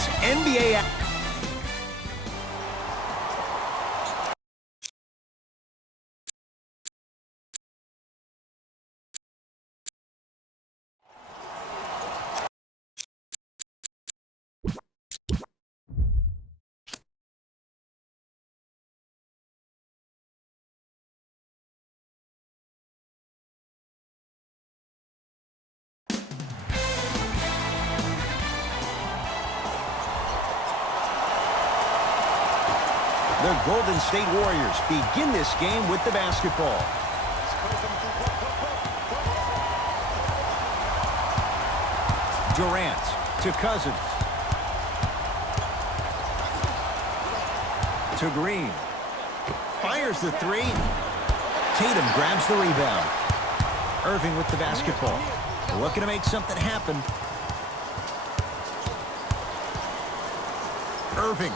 Sports NBA. The Golden State Warriors begin this game with the basketball. Durant to Cousins. To Green. Fires the three. Tatum grabs the rebound. Irving with the basketball. Looking to make something happen. Irving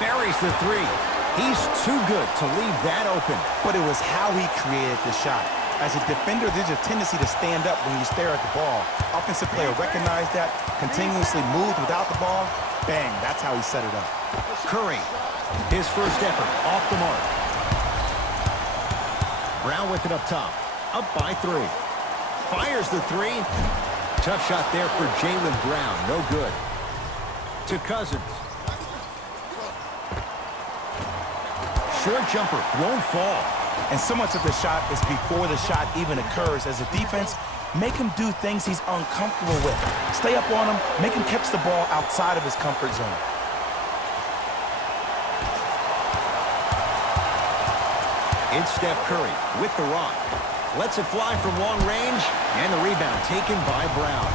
buries the three. He's too good to leave that open. But it was how he created the shot. As a defender, there's a tendency to stand up when you stare at the ball. Offensive player recognized that, continuously moved without the ball. Bang, that's how he set it up. Curry, his first effort, off the mark. Brown with it up top. Up by three. Fires the three. Tough shot there for Jaylen Brown. No good. To Cousins. Short jumper won't fall. And so much of the shot is before the shot even occurs. As a defense, make him do things he's uncomfortable with. Stay up on him, make him catch the ball outside of his comfort zone. It's Steph Curry with the rock. Lets it fly from long range, and the rebound taken by Brown.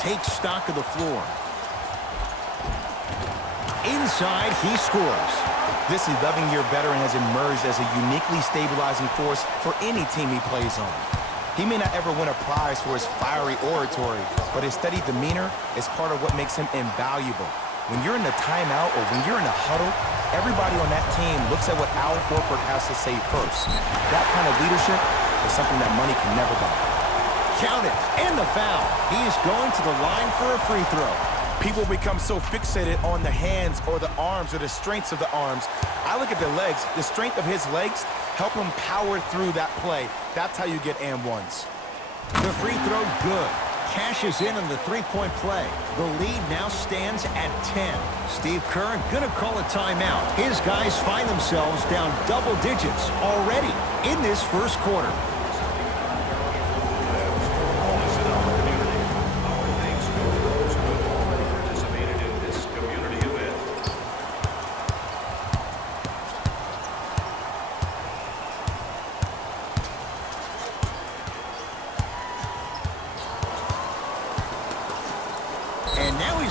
Takes stock of the floor. Inside, he scores. This 11-year veteran has emerged as a uniquely stabilizing force for any team he plays on. He may not ever win a prize for his fiery oratory, but his steady demeanor is part of what makes him invaluable. When you're in a timeout or when you're in a huddle, everybody on that team looks at what Al Horford has to say first. That kind of leadership is something that money can never buy. Count it, and the foul. He is going to the line for a free throw. People become so fixated on the hands or the arms or the strengths of the arms. I look at the legs. The strength of his legs help him power through that play. That's how you get and ones. The free throw, good. Cashes in on the three-point play. The lead now stands at 10. Steve Kerr gonna call a timeout. His guys find themselves down double digits already in this first quarter.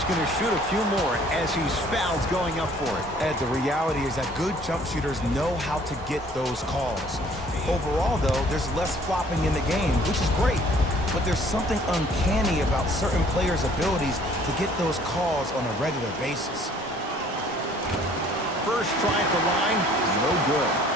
Going to shoot a few more as he's fouled going up for it. And the reality is that good jump shooters know how to get those calls. Overall, though, there's less flopping in the game, which is great. But there's something uncanny about certain players' abilities to get those calls on a regular basis. First try at the line, no good.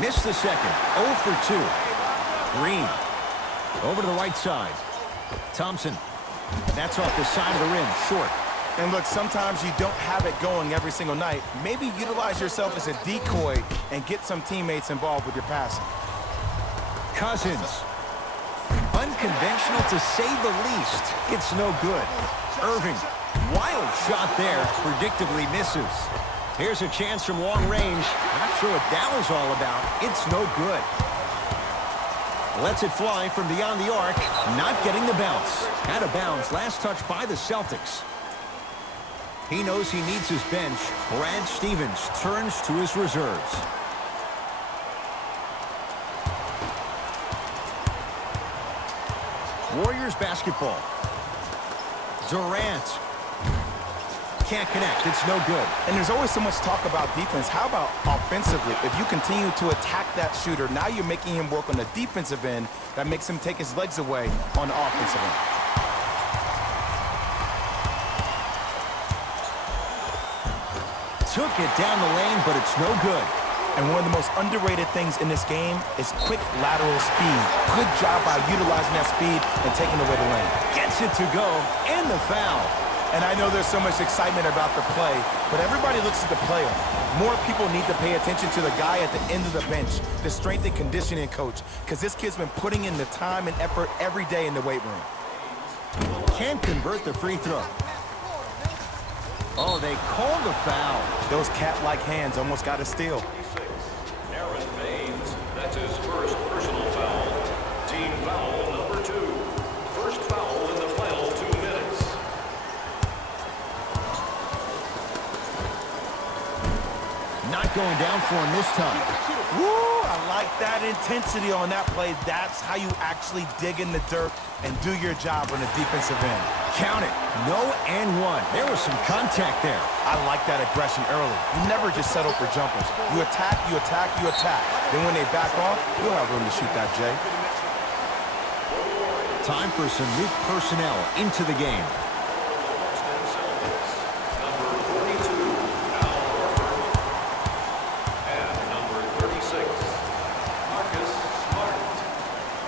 Missed the second. 0 for 2. Green. Over to the right side. Thompson. That's off the side of the rim. Short. And look, sometimes you don't have it going every single night. Maybe utilize yourself as a decoy and get some teammates involved with your passing. Cousins. Unconventional to say the least. It's no good. Irving. Wild shot there. Predictably misses. Here's a chance from long range. Not sure what that was all about. It's no good. Lets it fly from beyond the arc. Not getting the bounce. Out of bounds. Last touch by the Celtics. He knows he needs his bench. Brad Stevens turns to his reserves. Warriors basketball. Durant. Can't connect. It's no good. And there's always so much talk about defense. How about offensively? If you continue to attack that shooter, now you're making him work on the defensive end. That makes him take his legs away on the offensive end. took it down the lane, but it's no good. And one of the most underrated things in this game is quick lateral speed. Good job by utilizing that speed and taking away the lane. Gets it to go, and the foul. And I know there's so much excitement about the play, but everybody looks at the player. More people need to pay attention to the guy at the end of the bench, the strength and conditioning coach, because this kid's been putting in the time and effort every day in the weight room. Can't convert the free throw. Oh, they called the foul. Those cat-like hands almost got a steal. Aaron Baines, that's his first personal foul. Team foul number 2. First foul in the final 2 minutes. Not going down for him this time. Woo! I like that intensity on that play. That's how you actually dig in the dirt and do your job on the defensive end. Count it. No and one. There was some contact there. I like that aggression early. You never just settle for jumpers. You attack, you attack, you attack. Then when they back off, you'll have room to shoot that, Jay. Time for some new personnel into the game. Number 42, Al Horford. And number 36, Marcus Smart.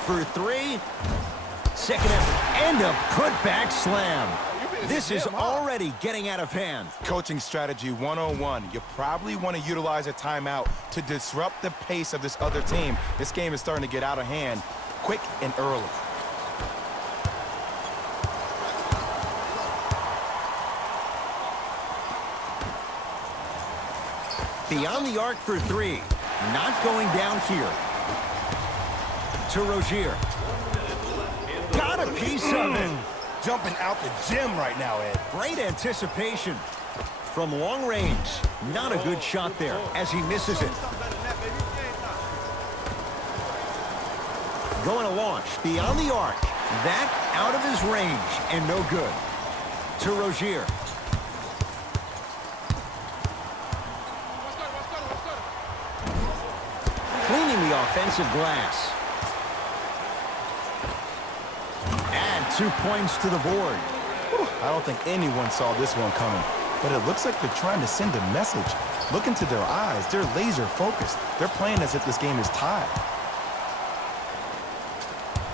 For 3. Second effort. And a putback slam. This is already getting out of hand. Coaching strategy 101. You probably want to utilize a timeout to disrupt the pace of this other team. This game is starting to get out of hand quick and early. Beyond the arc for 3. Not going down here. To Rozier. Got a piece of it. Jumping out the gym right now, Ed. Great anticipation. From long range. Not a good shot there as he misses it. Going to launch beyond the arc. That out of his range and no good. To Rozier. Cleaning the offensive glass. Add 2 points to the board. I don't think anyone saw this one coming, but it looks like they're trying to send a message. Look into their eyes. They're laser focused. They're playing as if this game is tied.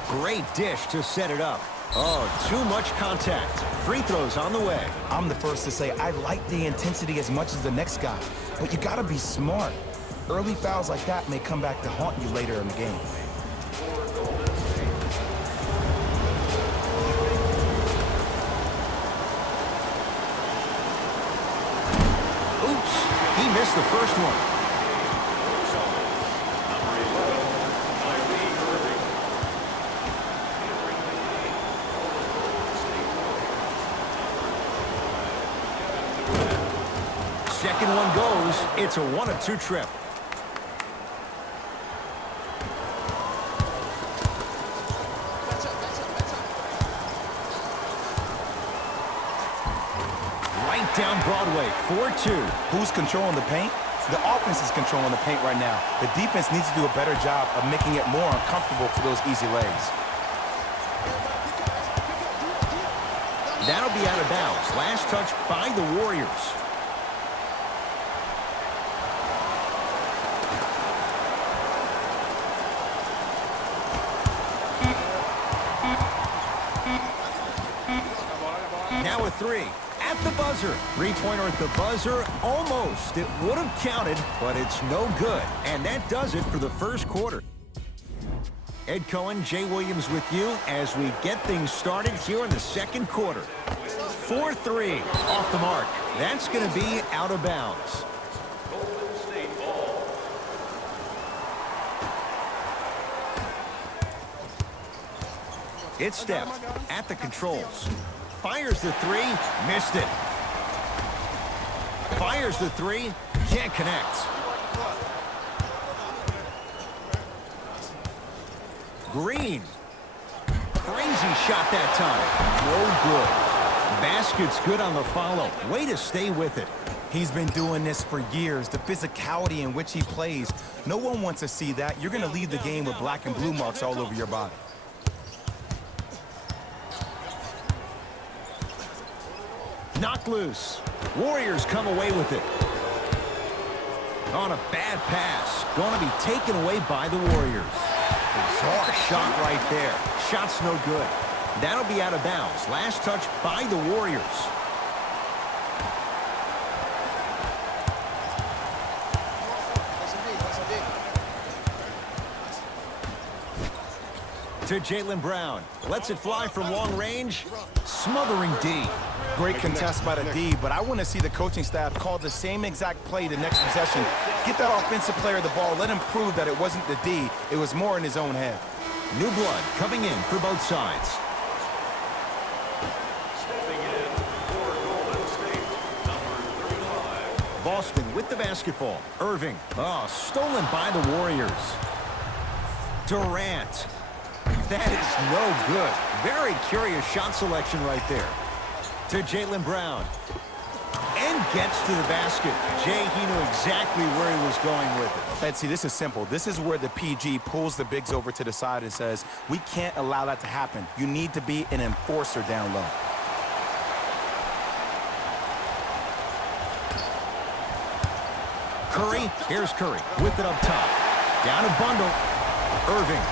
Great dish to set it up. Oh, too much contact. Free throws on the way. I'm the first to say I like the intensity as much as the next guy, but you gotta be smart. Early fouls like that may come back to haunt you later in the game. Oops, he missed the first one. Number 11, Kyrie Irving. Second one goes. It's a 1-of-2 trip. Right down Broadway, 4-2. Who's controlling the paint? The offense is controlling the paint right now. The defense needs to do a better job of making it more uncomfortable for those easy lays. That'll be out of bounds. Last touch by the Warriors. Now a 3. At the buzzer. Three-pointer at the buzzer. Almost. It would have counted, but it's no good. And that does it for the first quarter. Ed Cohen, Jay Williams with you as we get things started here in the second quarter. 4-3 off the mark. That's going to be out of bounds. Golden State ball. It's Steph at the controls. Fires the 3, missed it. Fires the 3, can't connect. Green. Crazy shot that time. No good. Basket's good on the follow. Way to stay with it. He's been doing this for years. The physicality in which he plays. No one wants to see that. You're going to leave the game with black and blue marks all over your body. Knocked loose. Warriors come away with it. On a bad pass. Going to be taken away by the Warriors. Bizarre shot right there. Shot's no good. That'll be out of bounds. Last touch by the Warriors. To Jaylen Brown. Lets it fly from long range. Smothering D. Great contest by the D, but I want to see the coaching staff call the same exact play the next possession. Get that offensive player the ball. Let him prove that it wasn't the D. It was more in his own head. New blood coming in for both sides. Stepping in for Golden State, number 35. Boston with the basketball. Irving. Oh, stolen by the Warriors. Durant. That is no good. Very curious shot selection right there. To Jaylen Brown. And gets to the basket. Jay, he knew exactly where he was going with it. Let's see, this is simple. This is where the PG pulls the bigs over to the side and says, we can't allow that to happen. You need to be an enforcer down low. Curry. Here's Curry with it up top. Down a bundle. Irving.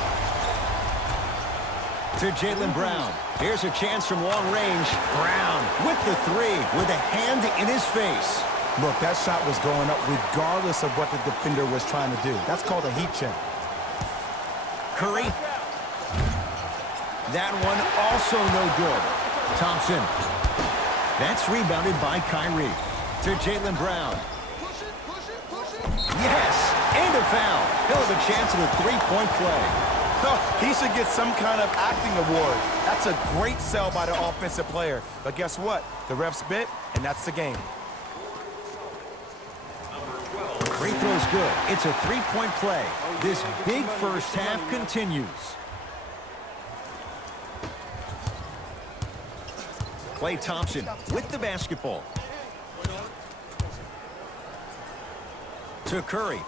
To Jaylen Brown. Here's a chance from long range. Brown with the three with a hand in his face. Look, that shot was going up regardless of what the defender was trying to do. That's called a heat check. Curry. That one also no good. Thompson. That's rebounded by Kyrie. To Jaylen Brown. Yes, and a foul. He'll have a chance at a three-point play. Oh, he should get some kind of acting award. That's a great sell by the offensive player. But guess what? The refs bit, and that's the game. Free throw's good. It's a three-point play. This big first half continues. Klay Thompson with the basketball. To Curry.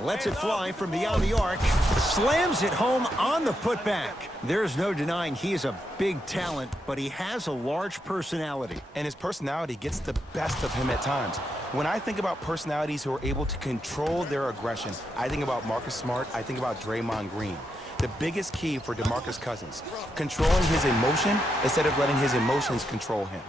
Lets it fly from beyond the arc. Slams it home on the putback. There's no denying he is a big talent, but he has a large personality. And his personality gets the best of him at times. When I think about personalities who are able to control their aggression, I think about Marcus Smart, I think about Draymond Green. The biggest key for DeMarcus Cousins, controlling his emotion instead of letting his emotions control him.